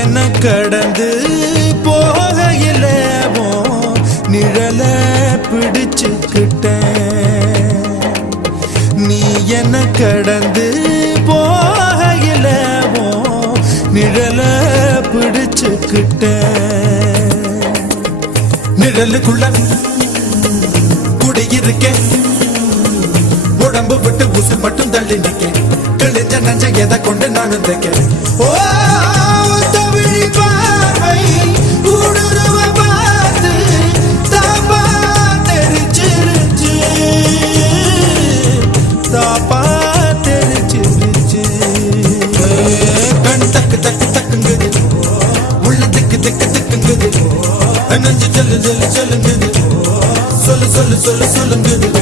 என்ன கடந்து போகையில நிழல பிடிச்சுக்கிட்டேன். நீ என்ன கடந்து போகையில நிழல பிடிச்சுக்கிட்டேன். நிழலுக்குள்ள குடியிருக்கேன், உடம்பு விட்டு உசு மட்டும் தள்ளி நிக்க. கிழிஞ்ச நஞ்ச எதை கொண்டு நானும் தைக்க. ஓ தமிழ் பார்வை ஊடுருவ பார்த்து தாப்பா தெரிச்சிருச்சு, தாப்பா தெரிச்சிருச்சு. கண் தக்கு தக்கு தக்குங்குது, உள்ள திக்கு திக்கு திக்குங்குது, நஞ்சு சொல்லு சொல்லு சொல்லுங்குது, சொல்லு சொல்லு சொல்லு சொல்லுங்குது.